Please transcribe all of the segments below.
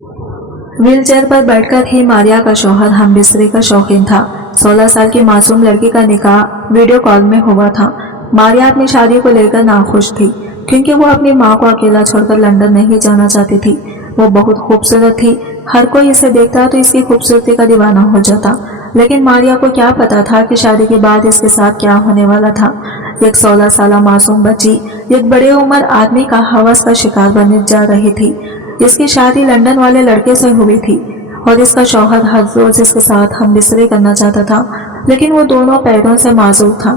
Wheel chair पर बैठकर ही मारिया का शौहर हम बिस्तरे का शौकीन था। 16 साल की मासूम लड़की का निकाह वीडियो कॉल में हुआ था। मारिया अपनी शादी को लेकर नाखुश थी क्योंकि वो अपनी माँ को अकेला छोड़कर लंदन नहीं जाना चाहती थी। वो बहुत खूबसूरत थी, हर कोई इसे देखता तो इसकी खूबसूरती का दीवाना हो जाता। लेकिन मारिया को क्या पता था कि शादी के बाद इसके साथ क्या होने वाला था। एक 16 साल मासूम बच्ची एक बड़े उम्र आदमी का हवस का शिकार बनने जा रही थी। इसकी शादी लंदन वाले लड़के से हुई थी और इसका शौहर हर रोज इसके साथ हम बिस्तरे करना चाहता था, लेकिन वो दोनों पैरों से माजूर था।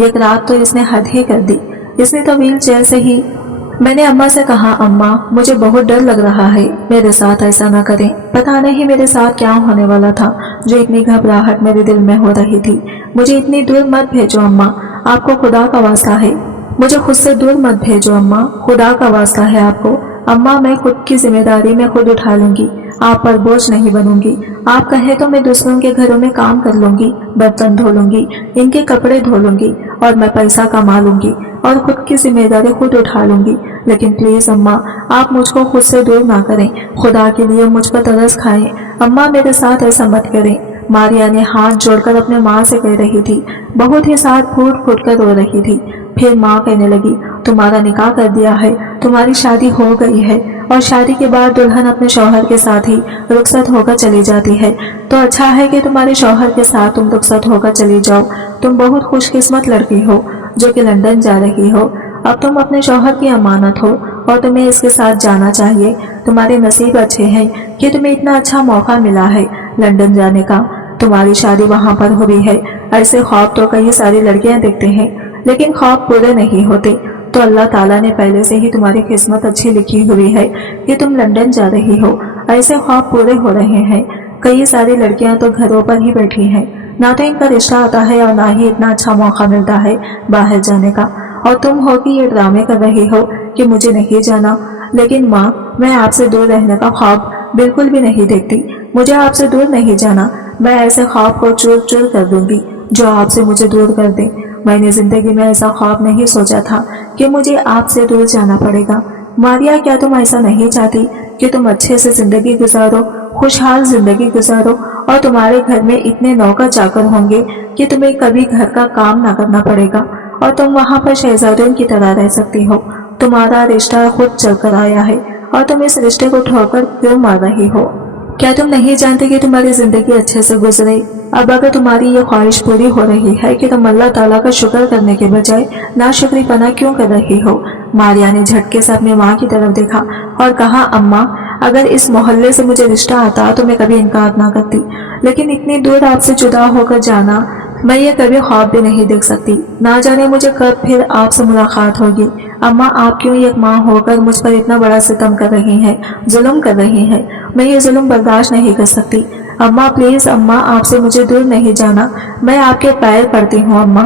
एक रात तो इसने हद ही कर दी। इसने तो व्हील चेयर से ही मैंने अम्मा से कहा, अम्मा मुझे बहुत डर लग रहा है, मेरे साथ ऐसा ना करें। पता नहीं मेरे साथ क्या होने वाला था जो इतनी घबराहट मेरे दिल में हो रही थी। मुझे इतनी दूर मत भेजो अम्मा, आपको खुदा का वास्ता है। मुझे खुद से दूर मत भेजो अम्मा, खुदा का वास्ता है आपको। अम्मा मैं खुद की जिम्मेदारी मैं खुद उठा लूंगी, आप पर बोझ नहीं बनूंगी। आप कहे तो मैं दूसरों के घरों में काम कर लूंगी, बर्तन धो लूंगी, इनके कपड़े धो लूंगी और मैं पैसा कमा लूंगी और खुद की जिम्मेदारी खुद उठा लूंगी। लेकिन प्लीज अम्मा आप मुझको खुद से दूर ना करें, खुदा के लिए मुझ पर तरस खाएं। अम्मा मेरे साथ ऐसा मत करें। मारिया ने हाथ जोड़कर अपने माँ से कह रही थी, बहुत ही साथ फूट फूट कर रो रही थी। फिर माँ कहने लगी, तुम्हारा निकाह कर दिया है, तुम्हारी शादी हो गई है और शादी के बाद दुल्हन अपने शौहर के साथ ही रुखसत होकर चली जाती है। तो अच्छा है कि तुम्हारे शौहर के साथ तुम रुखसत होकर चली जाओ। तुम बहुत खुशकिस्मत लड़की हो जो कि लंदन जा रही हो। अब तुम अपने शौहर की अमानत हो और तुम्हें इसके साथ जाना चाहिए। तुम्हारे नसीब अच्छे हैं कि तुम्हें इतना अच्छा मौका मिला है लंदन जाने का। तुम्हारी शादी वहां पर हुई है। ऐसे ख्वाब तो कई सारी लड़कियां देखते हैं, लेकिन ख्वाब पूरे नहीं होते। तो अल्लाह ताला ने पहले से ही तुम्हारी किस्मत अच्छी लिखी हुई है कि तुम लंदन जा रही हो। ऐसे ख्वाब पूरे हो रहे हैं। कई सारी लड़कियां तो घरों पर ही बैठी हैं, ना तो इनका रिश्ता आता है और ना ही इतना अच्छा मौका मिलता है बाहर जाने का। और तुम हो कि ये ड्रामे कर रही हो कि मुझे नहीं जाना। लेकिन माँ मैं आपसे दूर रहने का ख्वाब बिल्कुल भी नहीं देखती। मुझे आपसे दूर नहीं जाना। मैं ऐसे ख्वाब को चूर चूर कर दूंगी जो आपसे मुझे दूर कर दे। मैंने जिंदगी में ऐसा ख्वाब नहीं सोचा था कि मुझे आपसे दूर जाना पड़ेगा। मारिया क्या तुम ऐसा नहीं चाहती कि तुम अच्छे से जिंदगी गुजारो, खुशहाल जिंदगी गुजारो और तुम्हारे घर में इतने नौकर चाकर होंगे कि तुम्हें कभी घर का काम ना करना पड़ेगा और तुम वहाँ पर शहजादियों की तरह रह सकती हो। तुम्हारा रिश्ता खुद चलकर आया है और तुम इस रिश्ते को ठोकर क्यों मार रही हो? क्या तुम नहीं जानते कि तुम्हारी जिंदगी अच्छे से गुजरे? अब अगर तुम्हारी ये ख्वाहिश पूरी हो रही है कि तुम अल्लाह ताला का शुक्र करने के बजाय नाशुक्रीपना क्यों कर रही हो? मारिया ने झटके से अपनी माँ की तरफ देखा और कहा, अम्मा अगर इस मोहल्ले से मुझे रिश्ता आता तो मैं कभी इनकार ना करती, लेकिन इतनी दूर आपसे जुदा होकर जाना मैं ये कभी ख्वाब भी नहीं देख सकती। ना जाने मुझे कब फिर आपसे मुलाकात होगी। अम्मा आप क्यों एक माँ होकर मुझ पर इतना बड़ा सितम कर रही हैं, जुल्म कर रही हैं। मैं ये जुल्म बर्दाश्त नहीं कर सकती। अम्मा प्लीज अम्मा आपसे मुझे दूर नहीं जाना, मैं आपके पैर पड़ती हूँ अम्मा,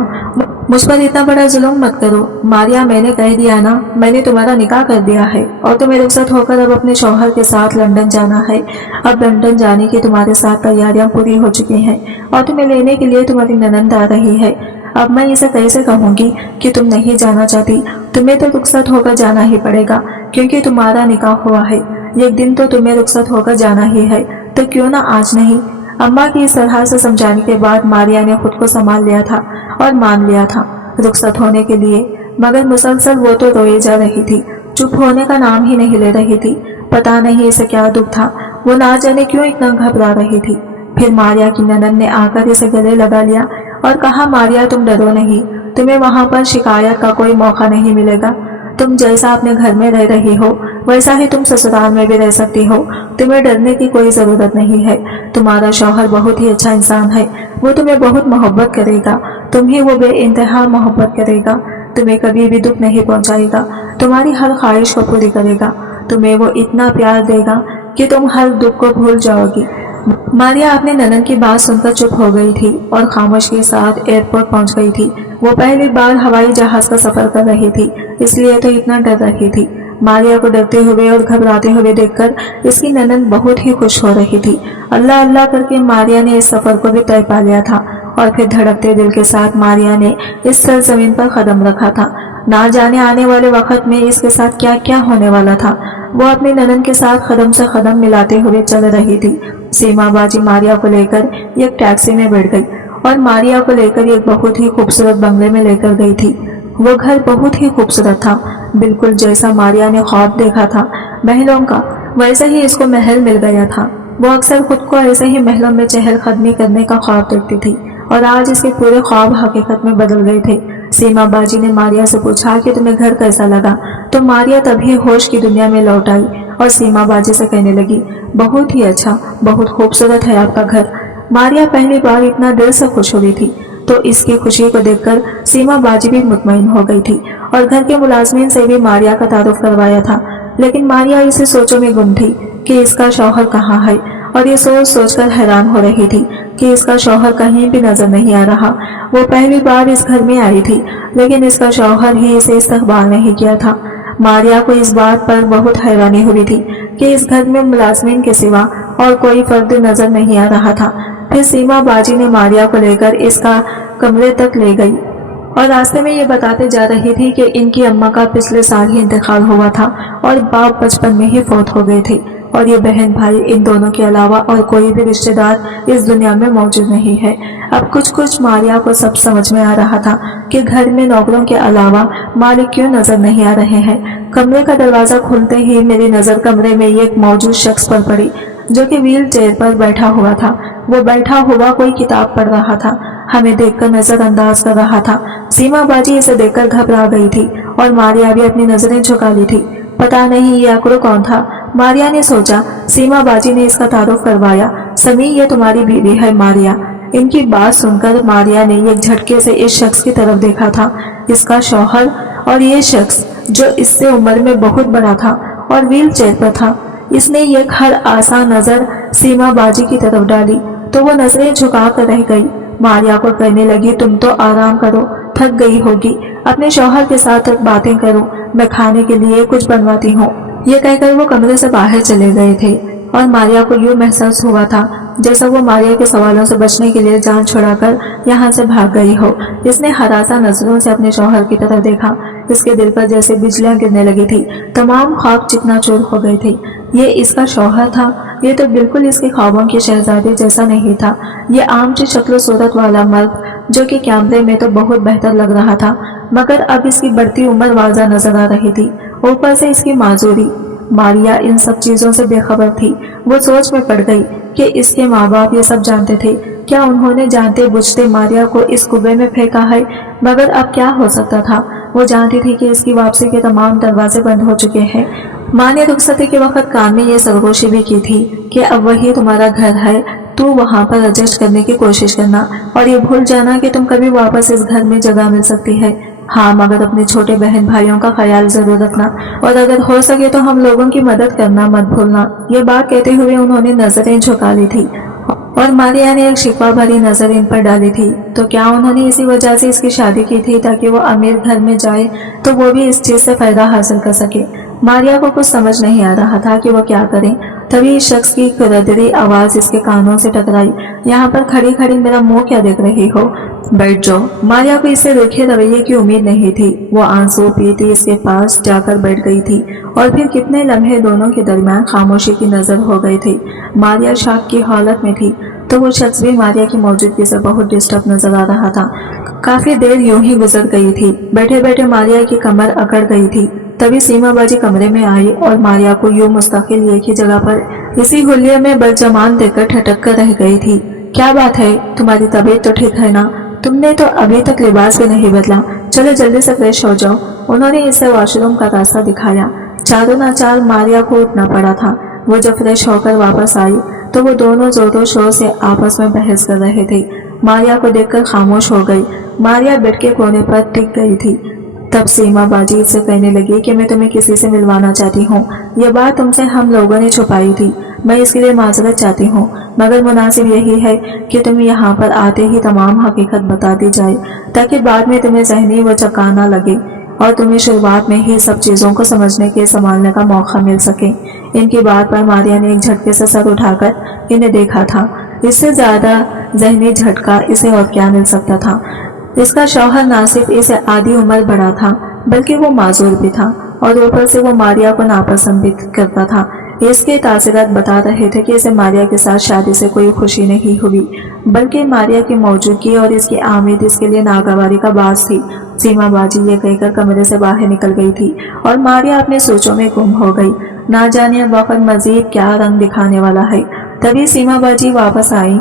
मुझ पर इतना बड़ा जुल्म मत करो। मारिया मैंने कह दिया ना, मैंने तुम्हारा निकाह कर दिया है और तुम्हें रुखसत होकर अब अपने शौहर के साथ लंदन जाना है। अब लंदन जाने की तुम्हारे साथ तैयारियां पूरी हो चुकी हैं और तुम्हें लेने के लिए तुम्हारी ननंद आ रही है। अब मैं इसे कैसे कहूँगी कि तुम नहीं जाना चाहती? तुम्हें तो रुखसत होकर जाना ही पड़ेगा क्योंकि तुम्हारा निकाह हुआ है। एक दिन तो तुम्हें रुखसत होकर जाना ही है, तो क्यों ना आज नहीं? अम्मा की इस तरह से समझाने के बाद मारिया ने खुद को संभाल लिया था और मान लिया था रुखसत होने के लिए, मगर मुसलसल वो तो रोए जा रही थी, चुप होने का नाम ही नहीं ले रही थी। पता नहीं इसे क्या दुख था, वो ना जाने क्यों इतना घबरा रही थी। फिर मारिया की ननद ने आकर इसे गले लगा लिया और कहा, मारिया तुम डरो नहीं, तुम्हें वहां पर शिकायत का कोई मौका नहीं मिलेगा। तुम जैसा अपने घर में रह रही हो वैसा ही तुम ससुराल में भी रह सकती हो। तुम्हें डरने की कोई जरूरत नहीं है। तुम्हारा शौहर बहुत ही अच्छा इंसान है, वो तुम्हें बहुत मोहब्बत करेगा, तुम्हें वो बेइंतहा मोहब्बत करेगा, तुम्हें कभी भी दुख नहीं पहुंचाएगा, तुम्हारी हर ख्वाहिश को पूरी करेगा, तुम्हें वो इतना प्यार देगा कि तुम हर दुख को भूल जाओगी। मारिया अपने ननद की बात सुनकर चुप हो गई थी और खामोश के साथ एयरपोर्ट पहुंच गई थी। वो पहली बार हवाई जहाज का सफर कर रही थी, इसलिए तो इतना डर रही थी। मारिया को डरते हुए और घबराते हुए देखकर इसकी ननद बहुत ही खुश हो रही थी। अल्लाह अल्लाह करके मारिया ने इस सफर को भी तय पा लिया था और फिर धड़कते दिल के साथ मारिया ने इस सरजमीन पर कदम रखा था। ना जाने आने वाले वक्त में इसके साथ क्या क्या होने वाला था। वो अपनी ननद के साथ कदम से कदम मिलाते हुए चल रही थी। सीमा बाजी मारिया को लेकर एक टैक्सी में बैठ गई और मारिया को लेकर एक बहुत ही खूबसूरत बंगले में लेकर गई थी। वो घर बहुत ही खूबसूरत था, बिल्कुल जैसा मारिया ने ख्वाब देखा था महलों का, वैसे ही इसको महल मिल गया था। वो अक्सर खुद को ऐसे ही महलों में चहलकदमी करने का ख्वाब देखती थी और आज इसके पूरे ख्वाब हकीकत में बदल गए थे। सीमा बाजी ने मारिया से पूछा कि तुम्हें घर कैसा लगा, तो मारिया तभी होश की दुनिया में लौट आई और सीमा बाजी से कहने लगी, बहुत ही अच्छा, बहुत खूबसूरत है आपका घर। मारिया पहली बार इतना दिल से खुश हुई थी, तो इसकी खुशी को देखकर सीमा बाजी भी मुतमईन हो गई थी और घर के मुलाजमीन से भी मारिया का तारुफ करवाया था। लेकिन मारिया इसी सोचों में गुम थी कि इसका शौहर कहाँ है, और ये सोच सोचकर हैरान हो रही थी कि इसका शौहर कहीं भी नजर नहीं आ रहा। वो पहली बार इस घर में आई थी, लेकिन इसका शौहर ही इसे इस्तकबाल नहीं किया था। मारिया को इस बात पर बहुत हैरानी हुई थी कि इस घर में मुलाजमीन के सिवा और कोई फर्द नजर नहीं आ रहा था। फिर सीमा बाजी ने मारिया को लेकर इसका कमरे तक ले गई और रास्ते में ये बताते जा रही थी कि इनकी अम्मा का पिछले साल ही इंतकाल हुआ था और बाप बचपन में ही फौत हो गए थे और ये बहन भाई इन दोनों के अलावा और कोई भी रिश्तेदार इस दुनिया में मौजूद नहीं है। अब कुछ कुछ मारिया को सब समझ में आ रहा था कि घर में नौकरों के अलावा मालिक क्यों नजर नहीं आ रहे हैं। कमरे का दरवाजा खुलते ही मेरी नजर कमरे में एक मौजूद शख्स पर पड़ी जो कि व्हील चेयर पर बैठा हुआ था। वो बैठा हुआ कोई किताब पढ़ रहा था, हमें देखकर नजरअंदाज कर रहा था। सीमा बाजी इसे देखकर घबरा गई थी और मारिया भी अपनी नजरें झुका ली थी। पता नहीं ये अकड़ू कौन था, मारिया ने सोचा। सीमा बाजी ने इसका तारुफ करवाया, समी ये तुम्हारी बीवी है मारिया। इनकी बात सुनकर मारिया ने एक झटके से इस शख्स की तरफ देखा था, इसका शौहर, और ये शख्स जो इससे उम्र में बहुत बड़ा था और व्हील चेयर पर था। इसने एक हर आसान नजर सीमा बाजी की तरफ डाली तो वो नजरें झुका कर रह गई। मारिया को कहने लगी, तुम तो आराम करो, थक गई होगी, अपने शौहर के साथ बातें करो, मैं खाने के लिए कुछ बनवाती हूँ। ये कहकर वो कमरे से बाहर चले गए थे और मारिया को यूं महसूस हुआ था जैसा वो मारिया के सवालों से बचने के लिए जान छुड़ाकर यहाँ से भाग गई हो। इसने हरासा नजरों से अपने शौहर की तरफ देखा, इसके दिल पर जैसे बिजलियां गिरने लगी थी, तमाम ख्वाब चिकनाचूर हो गए थे। ये इसका शौहर था, ये तो बिल्कुल इसके ख्वाबों की शहजादी जैसा नहीं था। ये आम सी शक्ल सूरत वाला मर्द जो कि कैमरे में तो बहुत बेहतर लग रहा था, मगर अब इसकी बढ़ती उम्र वाज़ा नजर आ रही थी, ऊपर से इसकी माजूरी। मारिया इन सब चीजों से बेखबर थी। वो सोच में पड़ गई कि इसके माँ बाप ये सब जानते थे, क्या उन्होंने जानते बुझते मारिया को इस कुएं में फेंका है? मगर अब क्या हो सकता था? वो जानती थी कि इसकी वापसी के तमाम दरवाजे बंद हो चुके हैं। माँ ने रुखसती के वक्त कान में ये सरगोशी भी की थी कि अब वही तुम्हारा घर है, तू वहाँ पर एडजस्ट करने की कोशिश करना और ये भूल जाना कि तुम कभी वापस इस घर में जगह मिल सकती है। हाँ, मगर अपने छोटे बहन भाइयों का ख्याल जरूर रखना और अगर हो सके तो हम लोगों की मदद करना मत भूलना। ये बात कहते हुए उन्होंने नजरें झुका ली थी और मारिया ने एक शिकवा भरी नजर इन पर डाली थी। तो क्या उन्होंने इसी वजह से इसकी शादी की थी ताकि वो अमीर घर में जाए तो वो भी इस चीज से फायदा हासिल कर सके? मारिया को कुछ समझ नहीं आ रहा था कि वो क्या करे। तभी इस शख्स की करदरी आवाज इसके कानों से टकराई, यहाँ पर खड़ी खड़ी मेरा मुंह क्या देख रही हो, बैठ जाओ। मारिया को इससे रूखे रवैये की उम्मीद नहीं थी। वो आंसू पीती इसके पास जाकर बैठ गई थी और फिर कितने लम्हे दोनों के दरमियान खामोशी की नजर हो गए थे। मारिया शाक की हालत में थी तो वो शख्स भी मारिया की मौजूदगी से बहुत डिस्टर्ब नजर आ रहा था। काफी देर यूं ही गुजर गई थी। बैठे बैठे मारिया की कमर अकड़ गई थी। तभी सीमा बाजी कमरे में आई और मारिया को यूं मुस्तकिल एक ही जगह पर इसी हुलिये में बदजमान देकर ठटक कर रह गई थी। क्या बात है, तुम्हारी तबीयत तो ठीक है ना? तुमने तो अभी तक लिबास भी नहीं बदला, चलो जल्दी से फ्रेश हो जाओ। उन्होंने इसे वॉशरूम का रास्ता दिखाया। चारों नाचार मारिया को उठना पड़ा था। वो जब फ्रेश होकर वापस आई तो वो दोनों जोरों शोर से आपस में बहस कर रहे थे। मारिया को देखकर खामोश हो गई। मारिया बेड के कोने पर टिक गई थी। तब सीमा बाजी से कहने लगी कि मैं तुम्हें किसी से मिलवाना चाहती हूँ। यह बात तुमसे हम लोगों ने छुपाई थी, मैं इसके लिए माजरत चाहती हूँ, मगर मुनासिब यही है कि तुम्हें यहाँ पर आते ही तमाम हकीकत बता दी जाए ताकि बाद में तुम्हें जहनी व चक्का ना लगे और तुम्हें शुरुआत में ही सब चीज़ों को समझने के संभालने का मौका मिल सके। इनकी बात पर मारिया ने एक झटके से सर उठाकर इन्हें देखा था। इससे ज्यादा जहनी झटका इसे और क्या मिल सकता था। इसका शौहर ना सिर्फ इसे आधी उम्र बड़ा था बल्कि वो माजूर भी था। और ऊपर से वो मारिया को नापसंद भी करता था। इसके तासीरात बता रहे थे कि इसे मारिया के साथ शादी से कोई खुशी नहीं हुई, बल्कि मारिया की मौजूदगी और इसकी आमद इसके लिए नागवारी का बास थी। सीमा बाजी ये कहकर कमरे से बाहर निकल गई थी और मारिया अपने सोचों में गुम हो गई। ना जाने अब वक्त मजीद क्या रंग दिखाने वाला है। तभी सीमा बाजी वापस आई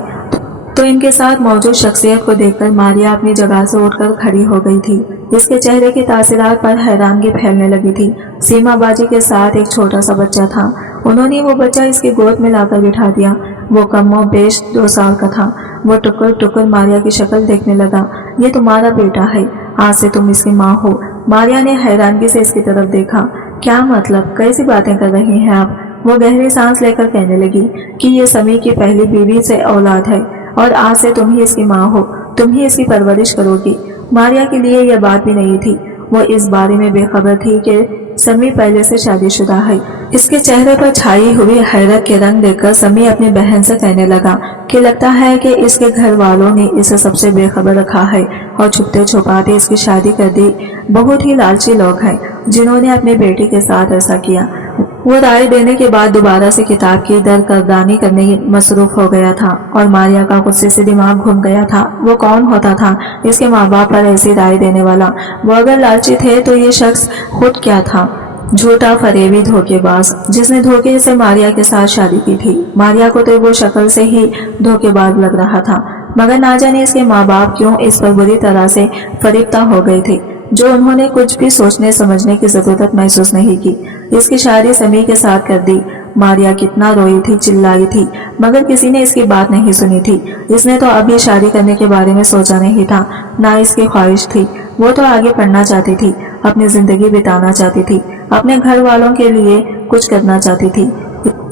तो इनके साथ मौजूद शख्सियत को देखकर मारिया अपनी जगह से उठकर खड़ी हो गई थी। इसके चेहरे की तासीरात पर हैरानगी फैलने लगी थी। सीमा बाजी के साथ एक छोटा सा बच्चा था। उन्होंने वो बच्चा इसकी गोद में लाकर बिठा दिया। वो कमो बेश 2 साल का था। वो टुकर टुकर मारिया की शक्ल देखने लगा। ये तुम्हारा बेटा है, आज से तुम इसकी माँ हो। मारिया ने हैरानगी से इसकी तरफ देखा। क्या मतलब, कैसी बातें कर रही हैं आप? वो गहरी सांस लेकर कहने लगी कि ये समी की पहली बीवी से औलाद है और आज से तुम ही इसकी माँ हो, तुम ही इसकी परवरिश करोगी। मारिया के लिए यह बात भी नहीं थी। वो इस बारे में बेखबर थी कि समी पहले से शादीशुदा है। इसके चेहरे पर छाई हुई हैरत के रंग देखकर समी अपनी बहन से कहने लगा कि लगता है कि इसके घर वालों ने इसे सबसे बेखबर रखा है और छुपते छुपाते इसकी शादी कर दी। बहुत ही लालची लोग हैं जिन्होंने अपने बेटी के साथ ऐसा किया। वो राय देने के बाद दोबारा से किताब की दरकर्दानी करने में मसरूफ हो गया था और मारिया का गुस्से से दिमाग घूम गया था। वो कौन होता था इसके माँ बाप पर ऐसी राय देने वाला? वो अगर लालची थे तो ये शख्स खुद क्या था? झूठा फरेबी धोखेबाज, जिसने धोखे से मारिया के साथ शादी की थी। मारिया को तो वो शक्ल से ही धोखेबाज लग रहा था, मगर ना जाने इसके माँ बाप क्यों इस पर बुरी तरह से फरीफ्ता हो गए थे, जो उन्होंने कुछ भी सोचने समझने की जरूरत महसूस नहीं की। इसकी शादी समी के साथ कर दी। मारिया कितना रोई थी, चिल्लाई थी, मगर किसी ने इसकी बात नहीं सुनी थी। इसने तो अभी शादी करने के बारे में सोचा नहीं था, ना इसकी ख्वाहिश थी। वो तो आगे पढ़ना चाहती थी, अपनी जिंदगी बिताना चाहती थी, अपने घर वालों के लिए कुछ करना चाहती थी।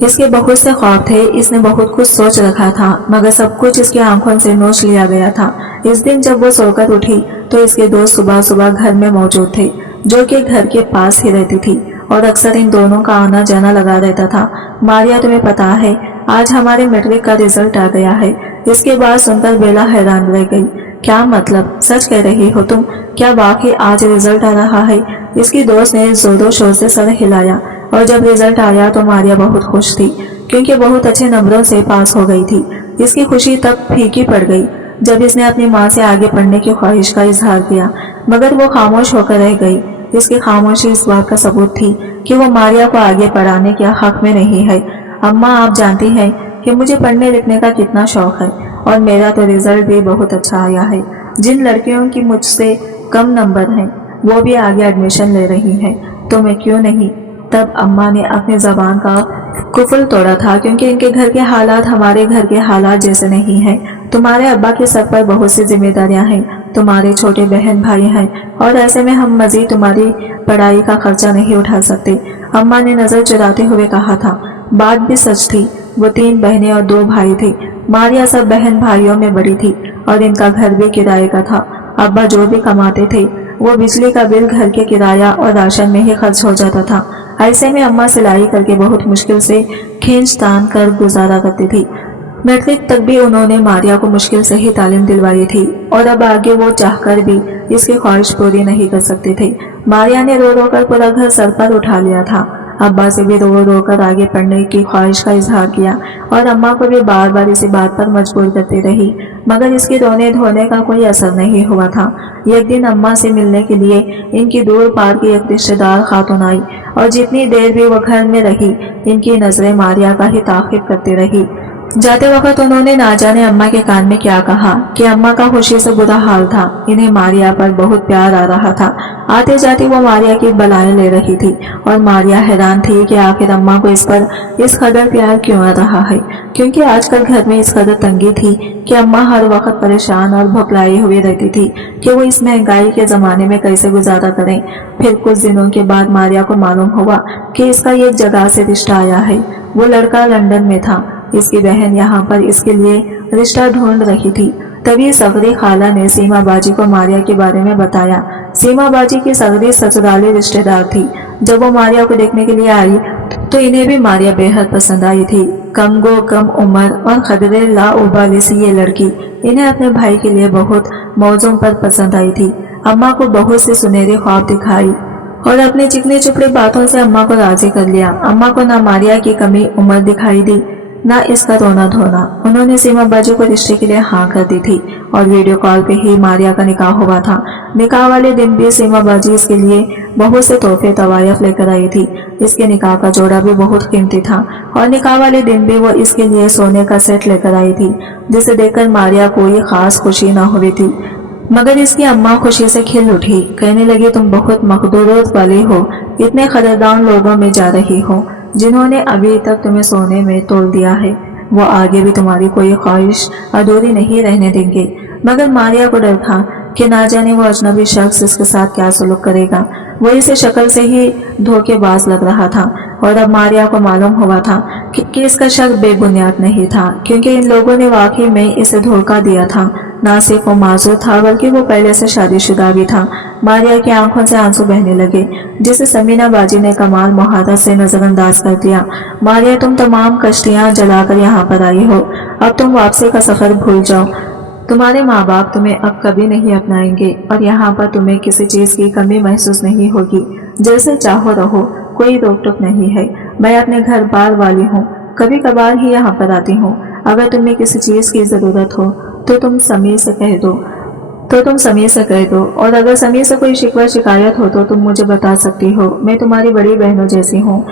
इसके बहुत से ख्वाब थे, इसने बहुत कुछ सोच रखा था, मगर सब कुछ इसकी आंखों से नोच लिया गया था। इस दिन जब वो सोकर उठी तो इसके दोस्त सुबह सुबह घर में मौजूद थे, जो कि घर के पास ही रहती थी और अक्सर इन दोनों का आना जाना लगा रहता था। मारिया, तुम्हें पता है आज हमारे मैट्रिक का रिजल्ट आ गया है। इसके बाद सुनकर बेला हैरान रह गई। क्या मतलब, सच कह रही हो तुम? क्या वाकई आज रिजल्ट आ रहा है? इसकी दोस्त ने जोरों शोर से सर हिलाया और जब रिजल्ट आया तो मारिया बहुत खुश थी, क्योंकि बहुत अच्छे नंबरों से पास हो गई थी। इसकी खुशी तब फीकी पड़ गई जब इसने अपनी माँ से आगे पढ़ने की ख्वाहिश का इजहार किया, मगर वो खामोश होकर रह गई। इसकी खामोशी इस बात का सबूत थी कि वो मारिया को आगे पढ़ाने के हक में नहीं है। अम्मा, आप जानती हैं कि मुझे पढ़ने लिखने का कितना शौक है और मेरा तो रिजल्ट भी बहुत अच्छा आया है। जिन लड़कियों की मुझसे कम नंबर हैं वो भी आगे एडमिशन ले रही हैं, तो मैं क्यों नहीं? तब अम्मा ने अपनी जबान का कुफल तोड़ा था, क्योंकि इनके घर के हालात हमारे घर के हालात जैसे नहीं हैं। तुम्हारे अब्बा के सर पर बहुत सी जिम्मेदारियां हैं, तुम्हारे छोटे बहन भाई हैं और ऐसे में हम मजीद तुम्हारी पढ़ाई का खर्चा नहीं उठा सकते। अम्मा ने नजर चुराते हुए कहा था। बात भी सच थी। वो 3 बहनें और 2 भाई थे। मारिया सब बहन भाइयों में बड़ी थी और इनका घर भी किराए का था। अब्बा जो भी कमाते थे वो बिजली का बिल, घर के किराया और राशन में ही खर्च हो जाता था। ऐसे में अम्मा सिलाई करके बहुत मुश्किल से खींच तान कर गुजारा करती थी। मैट्रिक तक भी उन्होंने मारिया को मुश्किल से ही तालीम दिलवाई थी और अब आगे वो चाहकर भी इसकी ख्वाहिश पूरी नहीं कर सकते थे। मारिया ने रो रो कर पूरा घर सर पर उठा लिया था। अब्बा से भी रो रो कर आगे पढ़ने की ख्वाहिश का इजहार किया और अम्मा को भी बार बार इसी बात पर मजबूर करती रही, मगर इसके रोने धोने का कोई असर नहीं हुआ था। एक दिन अम्मा से मिलने के लिए इनकी दूर पार की एक रिश्तेदार खातून आई और जितनी देर भी वो घर में रही इनकी नजरें मारिया का ही ताक़िब करती रही। जाते वक्त उन्होंने ना जाने अम्मा के कान में क्या कहा कि अम्मा का खुशी से बुरा हाल था। इन्हें मारिया पर बहुत प्यार आ रहा था। आते जाते वो मारिया की बलाएं ले रही थी और मारिया हैरान थी कि आखिर अम्मा को इस पर इस कदर प्यार क्यों आ रहा है, क्योंकि आजकल घर में इस कदर तंगी थी कि अम्मा हर वक्त परेशान और भुखलाई हुई रहती थी कि वो इस महंगाई के जमाने में कैसे गुजारा करें। फिर कुछ दिनों के बाद मारिया को मालूम हुआ कि इसका एक जगह से रिश्ता आया है। वो लड़का लंदन में था। इसकी बहन यहाँ पर इसके लिए रिश्ता ढूंढ रही थी। तभी सगरी खाला ने सीमा बाजी को मारिया के बारे में बताया। सीमा बाजी की सगरी ससुराली रिश्तेदार थी। जब वो मारिया को देखने के लिए आई तो इन्हें भी मारिया बेहद पसंद आई थी। कम गो कम उम्र और खदरे लाउबाली सी ये लड़की इन्हें अपने भाई के लिए बहुत मौजों पर पसंद आई थी। अम्मा को बहुत से सुनहरे ख्वाब दिखाई और अपने चिकनी चुपड़ी बातों से अम्मा को राजी कर लिया। अम्मा को ना मारिया की कमी उम्र दिखाई दी, ना इसका रोना धोना। उन्होंने सीमा बाजी को रिश्ते के लिए हाँ कर दी थी और वीडियो कॉल पे ही मारिया का निकाह हुआ था। निकाह वाले दिन भी सीमा बाजी इसके लिए बहुत से तोहफे तवायफ लेकर आई थी। इसके निकाह का जोड़ा भी बहुत कीमती था और निकाह वाले दिन भी वो इसके लिए सोने का सेट लेकर आई थी, जिसे देखकर मारिया कोई खास खुशी न हुई थी। मगर इसकी अम्मा खुशी से खिल उठी, कहने लगी तुम बहुत मखदूरत वाली हो, इतने खदरदान लोगों में जा रही हो जिन्होंने अभी तक तुम्हें सोने में तोल दिया है। वो आगे भी तुम्हारी कोई ख्वाहिश अधूरी नहीं रहने देंगे। मगर मारिया को डर था कि ना जाने वो अजनबी शख्स इसके साथ क्या सलूक करेगा। वो इसे शक्ल से ही धोखेबाज लग रहा था और अब मारिया को मालूम हुआ था कि इसका शक बेबुनियाद नहीं था, क्योंकि इन लोगों ने वाकई में इसे धोखा दिया था। ना सिर्फ वो माजूर था बल्कि वो पहले से शादीशुदा भी था। मारिया की आंखों से आंसू बहने लगे, जिसे समीना बाजी ने कमाल मुहारत से नजरअंदाज कर दिया। मारिया तुम तमाम कश्तियां जलाकर यहाँ पर आई हो, अब तुम वापसी का सफर भूल जाओ। तुम्हारे माँ बाप तुम्हें अब कभी नहीं अपनाएंगे और यहाँ पर तुम्हें किसी चीज की कमी महसूस नहीं होगी। जैसे चाहो रहो, कोई रोक टोक नहीं है। मैं अपने घर बार वाली हूँ, कभी कभार ही यहाँ पर आती हूँ। अगर तुम्हें किसी चीज की जरूरत हो तो तुम समीर से कह दो और अगर समीर से कोई शिकवा शिकायत हो तो तुम मुझे बता सकती हो। मैं तुम्हारी बड़ी बहनों जैसी हूँ।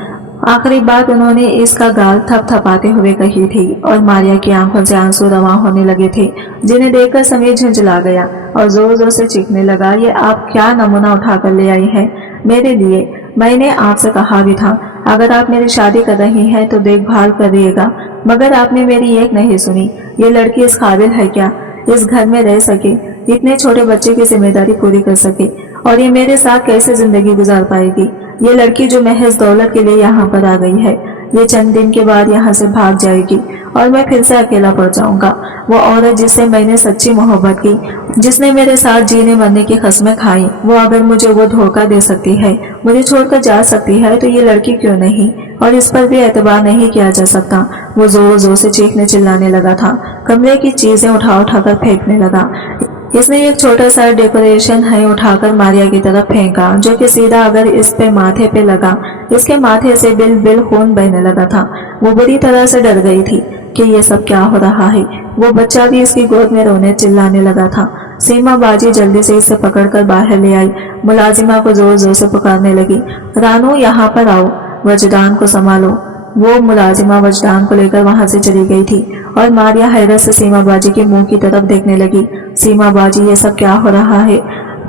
आखिरी बात उन्होंने इसका गाल थपथपाते हुए कही थी और मारिया की आंखों से आंसू रवा होने लगे थे, जिन्हें देखकर समीर झंझला गया और जोर जोर से चीखने लगा, ये आप क्या नमूना उठाकर ले आई है मेरे लिए? मैंने आपसे कहा भी था अगर आप मेरी शादी कर रही हैं तो देखभाल करिएगा, मगर आपने मेरी एक नहीं सुनी। ये लड़की इस काबिल है क्या इस घर में रह सके, इतने छोटे बच्चे की जिम्मेदारी पूरी कर सके? और ये मेरे साथ कैसे जिंदगी गुजार पाएगी? ये लड़की जो महज दौलत के लिए यहाँ पर आ गई है, ये चंद दिन के बाद यहाँ से भाग जाएगी और मैं फिर से अकेला पड़ जाऊंगा। वो औरत जिससे मैंने सच्ची मोहब्बत की, जिसने मेरे साथ जीने मरने की कस्में खाई, वो अगर मुझे वो धोखा दे सकती है, मुझे छोड़कर जा सकती है, तो ये लड़की क्यों नहीं? और इस पर भी एतबार नहीं किया जा सकता। वो जोर जोर से चीखने चिल्लाने लगा था, कमरे की चीजें उठा उठाकर फेंकने लगा। इसने एक छोटा सा डेकोरेशन है उठाकर मारिया की तरफ फेंका, जो कि सीधा अगर इस पे माथे पे लगा, इसके माथे से बिल बिल खून बहने लगा था। वो बुरी तरह से डर गई थी कि ये सब क्या हो रहा है। वो बच्चा भी इसकी गोद में रोने चिल्लाने लगा था। सीमा बाजी जल्दी से इसे पकड़कर बाहर ले आई, मुलाजिमा को जोर जोर से पुकारने लगी, रानू यहाँ पर आओ, वजदान को संभालो। वो मुलाजिमा वजदान को लेकर वहां से चली गई थी और मारिया हैरत से सीमा बाजी के मुंह की तरफ देखने लगी। सीमा बाजी, ये सब क्या हो रहा है?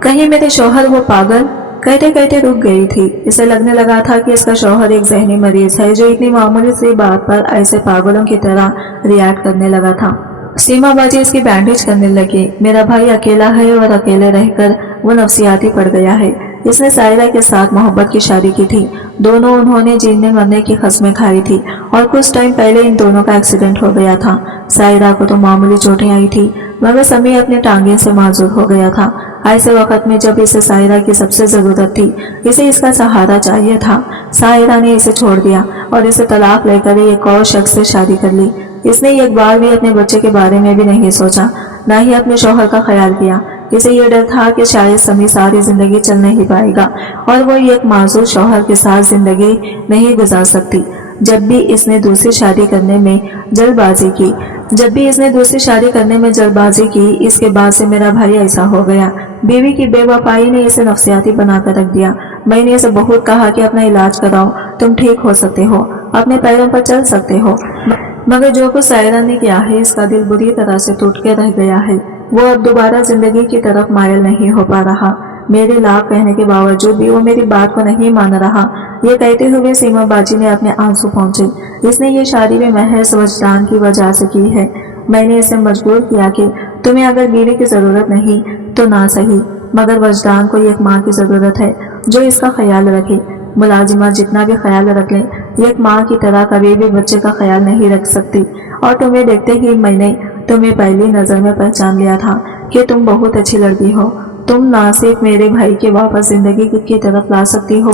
कहीं मेरे शौहर वो पागल? कहते कहते रुक गई थी। इसे लगने लगा था कि इसका शौहर एक जहनी मरीज है जो इतनी मामूली सी बात पर ऐसे पागलों की तरह रिएक्ट करने लगा था। सीमा बाजी इसकी बैंडेज करने लगी। मेरा भाई अकेला है और अकेले रहकर वो नफसियाती पड़ गया है। इसने सायरा के साथ मोहब्बत की शादी की थी। दोनों उन्होंने जीने मरने की कस्में खाई थी और कुछ टाइम पहले इन दोनों का एक्सीडेंट हो गया था। सायरा को तो मामूली चोटें आई थी, मगर समी अपने टांगे से माजूर हो गया था। ऐसे वक्त में जब इसे सायरा की सबसे जरूरत थी, इसे इसका सहारा चाहिए था, सायरा ने इसे छोड़ दिया और इसे तलाक लेकर एक और शख्स से शादी कर ली। इसने एक बार भी अपने बच्चे के बारे में भी नहीं सोचा, न ही अपने शौहर का ख्याल किया। इसे ये डर था कि शायद समी सारी जिंदगी चल नहीं पाएगा और वो एक माजूर शौहर के साथ जिंदगी नहीं गुजार सकती। जब भी इसने दूसरी शादी करने में जल्दबाजी की, इसके बाद से मेरा भाई ऐसा हो गया। बीवी की बेवफाई ने इसे नफसियाती बनाकर रख दिया। मैंने इसे बहुत कहा कि अपना इलाज कराओ, तुम ठीक हो सकते हो, अपने पैरों पर चल सकते हो, मगर जो कुछ सायरा ने किया है, इसका दिल बुरी तरह से टूट के रह गया है। वो अब दोबारा जिंदगी की तरफ मायल नहीं हो पा रहा। मेरे लाख कहने के बावजूद भी वो मेरी बात को नहीं मान रहा। ये कहते हुए सीमा बाजी ने अपने आंसू पहुंचे। इसने ये शादी में महज वजदान की वजह से की है। मैंने इसे मजबूर किया कि तुम्हें अगर बीवी की जरूरत नहीं तो ना सही, मगर वजदान को एक माँ की जरूरत है जो इसका ख्याल रखे। मुलाजिमा जितना भी ख्याल रख ले, एक माँ की तरह कभी भी बच्चे का ख्याल नहीं रख सकती। और तुम्हें देखते ही मैंने तुम्हें पहली नजर में पहचान लिया था कि तुम बहुत अच्छी लड़की हो। तुम ना सिर्फ मेरे भाई के वापस जिंदगी की तरफ ला सकती हो,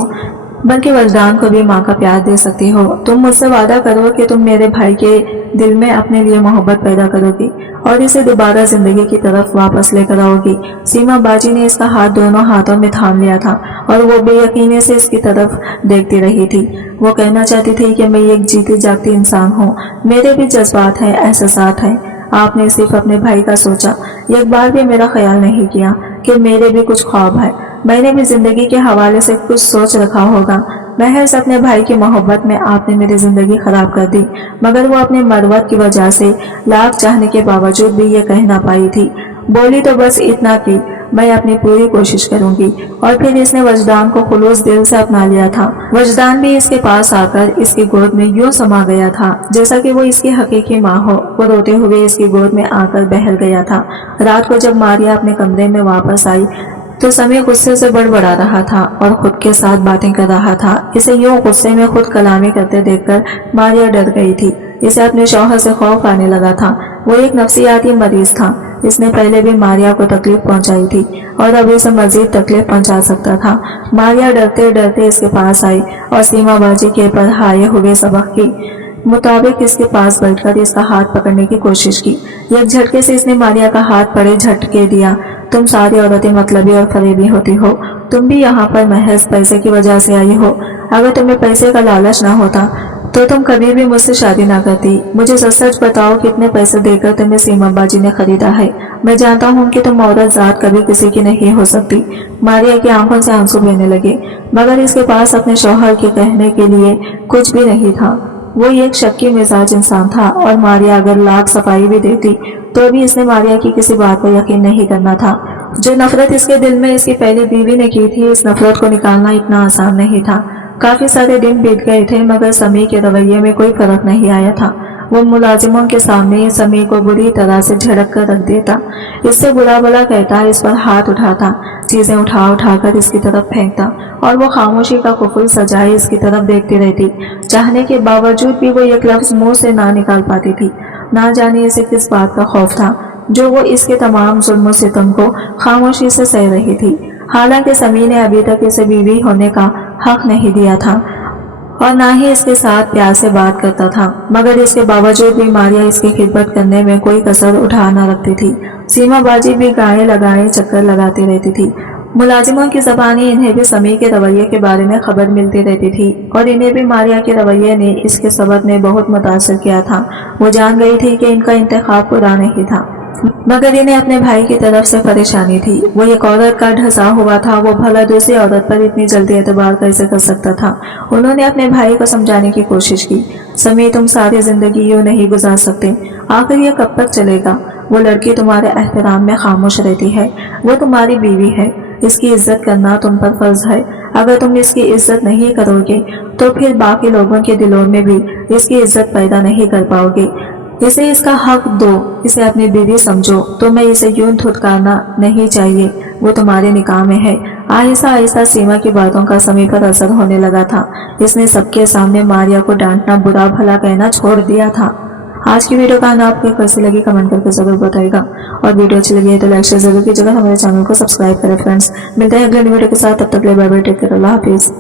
बल्कि वजदान को भी माँ का प्यार दे सकती हो। तुम मुझसे वादा करो कि तुम मेरे भाई के दिल में अपने लिए मोहब्बत पैदा करोगी और इसे दोबारा जिंदगी की तरफ वापस लेकर आओगी। सीमा बाजी ने इसका हाथ दोनों हाथों में थाम लिया था और वो बेयकीनी से इसकी तरफ देखती रही थी। वो कहना चाहती थी कि मैं एक जीती जागती इंसान हूँ, मेरे भी जज्बात हैं, एहसासात हैं। आपने सिर्फ अपने भाई का सोचा, एक बार भी मेरा ख्याल नहीं किया कि मेरे भी कुछ ख्वाब है, मैंने भी जिंदगी के हवाले से कुछ सोच रखा होगा। महज अपने भाई की मोहब्बत में आपने मेरी जिंदगी खराब कर दी। मगर वो अपने मरवत की वजह से लाख चाहने के बावजूद भी ये कह ना पाई थी। बोली तो बस इतना कि मैं अपनी पूरी कोशिश करूंगी। और फिर इसने वजदान को खुलूस दिल से अपना लिया था। वजदान भी इसके पास आकर इसकी गोद में यूं समा गया था जैसा कि वो इसकी हकीकी माँ हो। वो रोते हुए इसकी गोद में आकर बहल गया था। रात को जब मारिया अपने कमरे में वापस आई तो समय गुस्से से बड़बड़ा रहा था और खुद के साथ बातें कर रहा था। इसे यूं गुस्से में खुद कलामी करते देखकर मारिया डर गई थी। इसे अपने शौहर से खौफ आने लगा था। वो एक नफ्सियाती मरीज था। इसने पहले भी मारिया को तकलीफ पहुंचाई थी और अब इसे मजीद तकलीफ पहुंचा सकता था। मारिया डरते डरते इसके पास आई और सीमा बाजी के पढ़ाए हुए सबक की मुताबिक इसके पास बैठकर इसका हाथ पकड़ने की कोशिश की। एक झटके से इसने मारिया का हाथ बड़े झटके दिया। तुम सारी औरतें मतलबी और फरेबी होती हो। तुम भी यहाँ पर महज पैसे की वजह से आई हो। अगर तुम्हें पैसे का लालच ना होता तो तुम कभी भी मुझसे शादी ना करती। मुझे सच सच बताओ, कितने पैसे देकर तुम्हें सीमा बाजी ने खरीदा है? मैं जानता हूँ कि तुम औरत जात कभी किसी की नहीं हो सकती। मारिया की आंखों से आंसू बहने लगे, मगर इसके पास अपने शौहर के कहने के लिए कुछ भी नहीं था। वो एक शक्की मिजाज इंसान था और मारिया अगर लाख सफाई भी देती तो भी इसने मारिया की किसी बात पर यकीन नहीं करना था। जो नफरत इसके दिल में इसकी पहली बीवी ने की थी, इस नफरत को निकालना इतना आसान नहीं था। काफी सारे दिन बीत गए थे मगर समी के रवैये में कोई फर्क नहीं आया था। वो मुलाजिमों के सामने समी को बुरी तरह से झड़क कर रख देता, इससे बुरा भला कहता, इस पर हाथ उठाता, चीजें उठा उठा कर इसकी तरफ फेंकता और वो खामोशी का कुफुल सजाए इसकी तरफ देखती रहती। चाहने के बावजूद भी वो एक लफ्ज मुंह से ना निकाल पाती थी। ना जाने इसे किस बात का खौफ था जो वो इसके तमाम जुल्म सितम को खामोशी से सह रही थी। हालांकि समी ने अभी तक इसे बीवी होने का हक नहीं दिया था और ना ही इसके साथ प्यार से बात करता था, मगर इसके बावजूद भी मारिया इसकी खिदमत करने में कोई कसर उठा न रखती थी। सीमा बाजी भी गाये लगाए चक्कर लगाती रहती थी। मुलाजिमों की ज़बानी इन्हें भी समी के रवैये के बारे में खबर मिलती रहती थी और इन्हें भी मारिया के रवैये ने, इसके सबक ने बहुत मुतासर किया था। वो जान गई थी कि इनका इंतखाब बुरा नहीं था, मगर इन्हें अपने भाई की तरफ से परेशानी थी। वो एक औरत का ढसा हुआ था, वो भला दूसरी औरत पर इतनी जल्दी एतबार कैसे कर सकता था। उन्होंने अपने भाई को समझाने की कोशिश की, समी तुम सारी जिंदगी यूं नहीं गुजार सकते, आखिर ये कब तक चलेगा? वो लड़की तुम्हारे एहतराम में खामोश रहती है, वो तुम्हारी बीवी है, इसकी इज्जत करना तुम पर फर्ज है। अगर तुम इसकी इज्जत नहीं करोगे तो फिर बाकी लोगों के दिलों में भी इसकी इज्जत पैदा नहीं कर पाओगे। इसे इसका हक दो, इसे अपनी बीवी समझो। तुम्हें इसे यूं धुतकारना नहीं चाहिए, वो तुम्हारे निकाह में है। आहिस्ता आहिस्ता सीमा की बातों का समी पर असर होने लगा था। इसने सबके सामने मारिया को डांटना, बुरा भला कहना छोड़ दिया था। आज की वीडियो का आपको कैसी लगी कमेंट करके जरूर बताएगा और वीडियो अच्छी लगी है तो लाइक शेयर जरूर कीजिएगा। हमारे चैनल को सब्सक्राइब करें फ्रेंड्स। मिलते हैं अगले वीडियो के साथ, तब तक के लिए बाय बाय, टेक केयर, अल्लाह हाफिज।